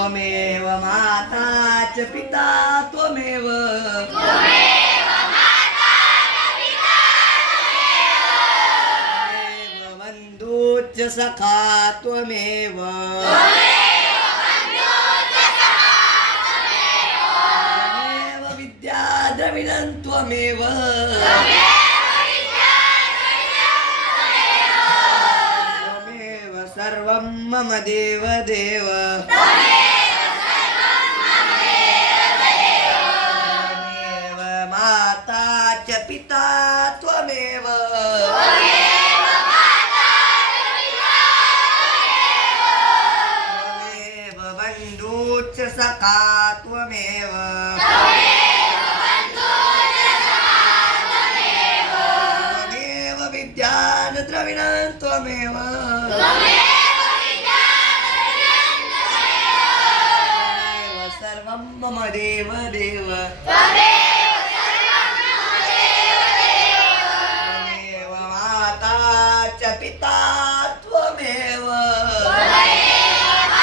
त्वमेव माता च पिता त्वमेव। त्वमेव च सखा त्वमेव। त्वमेव विद्या द्रविणं त्वमेव। त्वमेव सर्वं मम देव च पिता त्वमेव त्वमेव बन्धू च सखा त्वमेव त्वमेव विद्यान द्रविणान् त्वमेव त्वमेव सर्वं मम देव देव